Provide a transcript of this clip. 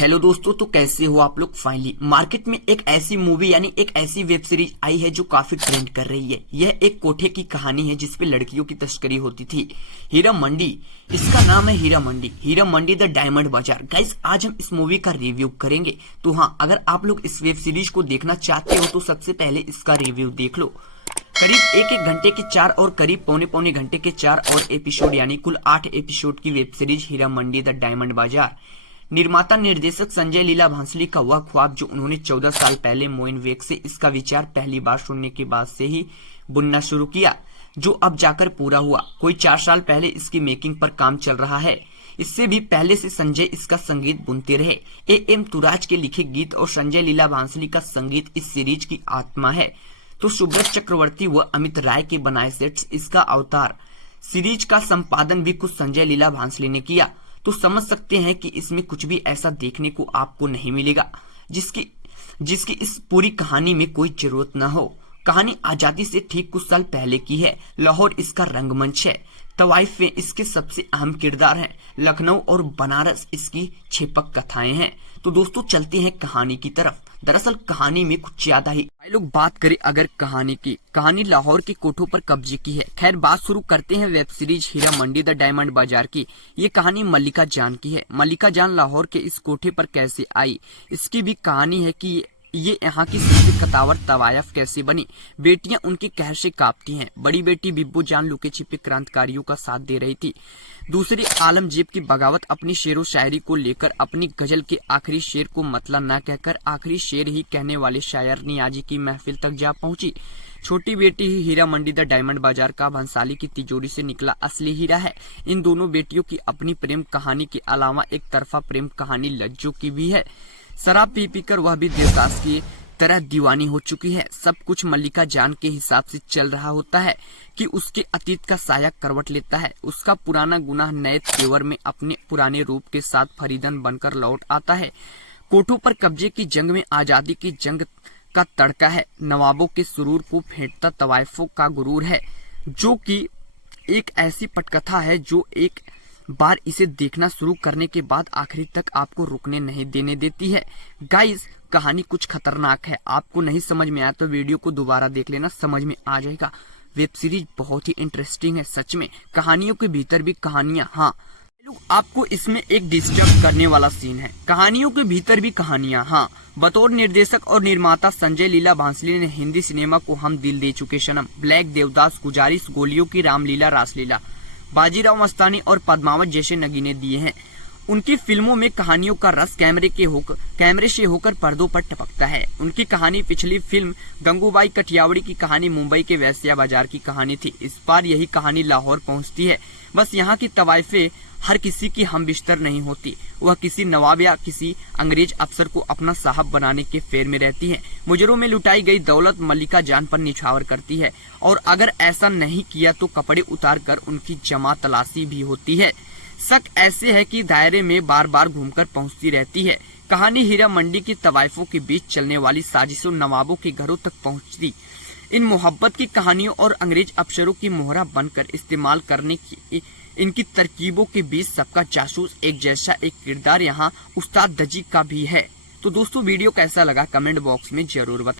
Hello दोस्तों, तो कैसे हो आप लोग। फाइनली मार्केट में एक ऐसी मूवी यानी एक ऐसी वेब सीरीज आई है जो काफी ट्रेंड कर रही है। यह एक कोठे की कहानी है जिसपे लड़कियों की तस्करी होती थी। हीरा मंडी, इसका नाम है हीरा मंडी। हीरा मंडी द डायमंड बाजार। गाइस, आज हम इस मूवी का रिव्यू करेंगे। तो हाँ, अगर आप लोग इस वेब सीरीज को देखना चाहते हो तो सबसे पहले इसका रिव्यू देख लो। करीब एक घंटे के 4 और करीब पौने पौने घंटे के 4 और एपिसोड यानी कुल 8 एपिसोड की web series Heera Mandi the diamond bazaar. निर्माता निर्देशक संजय लीला भांसली का वह ख्वाब जो उन्होंने 14 साल पहले मोइन वेग से इसका विचार पहली बार सुनने के बाद से ही बुनना शुरू किया, जो अब जाकर पूरा हुआ। कोई 4 साल पहले इसकी मेकिंग पर काम चल रहा है। इससे भी पहले से संजय इसका संगीत बुनते रहे। एम तुराज के लिखे गीत और संजय लीला भांसली का संगीत इस सीरीज की आत्मा है। तो सुब्रत चक्रवर्ती व अमित राय के बनाए सेट्स इसका अवतार। सीरीज का संपादन भी खुद संजय लीला भांसली ने किया। तो समझ सकते हैं कि इसमें कुछ भी ऐसा देखने को आपको नहीं मिलेगा जिसकी इस पूरी कहानी में कोई जरूरत न हो। कहानी आजादी से ठीक कुछ साल पहले की है। लाहौर इसका रंगमंच है। तवाइफ में इसके सबसे अहम किरदार हैं। लखनऊ और बनारस इसकी छेपक कथाएं हैं। तो दोस्तों, चलते हैं कहानी की तरफ। दरअसल कहानी में कुछ ज्यादा ही लोग बात करें अगर कहानी की, कहानी लाहौर के कोठों पर कब्जे की है। खैर, बात शुरू करते हैं web series Heera Mandi the diamond bazaar की। ये कहानी मल्लिका जान की है। मल्लिका जान लाहौर के इस कोठे पर कैसे आई, इसकी भी कहानी है कि ये यहाँ की सबसे कतावर तवायफ कैसे बनी। बेटियां उनके कहर से कांपती हैं। बड़ी बेटी बिब्बू जान लुके छिपे क्रांतिकारियों का साथ दे रही थी। दूसरी आलमगीर की बगावत अपनी शेरो शायरी को लेकर अपनी गजल के आखिरी शेर को मतला न कहकर आखिरी शेर ही कहने वाले शायर नियाजी की महफिल तक जा पहुंची। छोटी बेटी ही हीरा मंडी द डायमंड बाजार का भंसाली की तिजोरी से निकला असली हीरा है। इन दोनों बेटियों की अपनी प्रेम कहानी के अलावा एक तरफा प्रेम कहानी लज्जो की भी है। शराब पी पी कर वह भी देवदास की तरह दीवानी हो चुकी है। सब कुछ मल्लिका जान के हिसाब से चल रहा होता है कि उसके अतीत का साया करवट लेता है। उसका पुराना गुनाह नए तेवर में अपने पुराने रूप के साथ फरीदन बनकर लौट आता है। कोठों पर कब्जे की जंग में आजादी की जंग का तड़का है। नवाबों के सुरूर को फेंटता तवाइफों का गुरूर है, जो कि एक ऐसी पटकथा है जो एक बार इसे देखना शुरू करने के बाद आखिरी तक आपको रुकने नहीं देने देती है। गाइस, कहानी कुछ खतरनाक है। आपको नहीं समझ में आया तो वीडियो को दोबारा देख लेना, समझ में आ जाएगा। वेब सीरीज बहुत ही इंटरेस्टिंग है सच में। कहानियों के भीतर भी कहानियां। हाँ, आपको इसमें एक डिस्टर्ब करने वाला सीन है। कहानियों के भीतर भी कहानियां। हाँ, बतौर निर्देशक और निर्माता संजय लीला भांसली ने हिंदी सिनेमा को हम दिल दे चुके सनम, ब्लैक, देवदास, गुजारिश, गोलियों की रामलीला, रासलीला, बाजीराव मस्तानी और पद्मावत जैसे नगीने दिए हैं। उनकी फिल्मों में कहानियों का रस कैमरे से होकर पर्दों पर टपकता है। उनकी कहानी पिछली फिल्म गंगूबाई कठियावड़ी की कहानी मुंबई के वैश्या बाजार की कहानी थी। इस बार यही कहानी लाहौर पहुंचती है। बस यहाँ की तवाइफे हर किसी की हम बिस्तर नहीं होती। वह किसी नवाब या किसी अंग्रेज अफसर को अपना साहब बनाने के फेर में रहती है। मुजरों में लुटाई गई दौलत मल्लिका जान पर निछावर करती है, और अगर ऐसा नहीं किया तो कपड़े उतार कर उनकी जमा तलाशी भी होती है। शक ऐसे है कि दायरे में बार बार घूमकर पहुंचती रहती है। कहानी हीरा मंडी की तवाइफों के बीच चलने वाली साजिशों नवाबों के घरों तक पहुंचती। इन मोहब्बत की कहानियों और अंग्रेज अफसरों की मोहरा बनकर इस्तेमाल करने की इनकी तरकीबों के बीच सबका जासूस एक जैसा एक किरदार यहाँ उस्ताद दजी का भी है। तो दोस्तों, वीडियो कैसा लगा कमेंट बॉक्स में जरूर बताएं।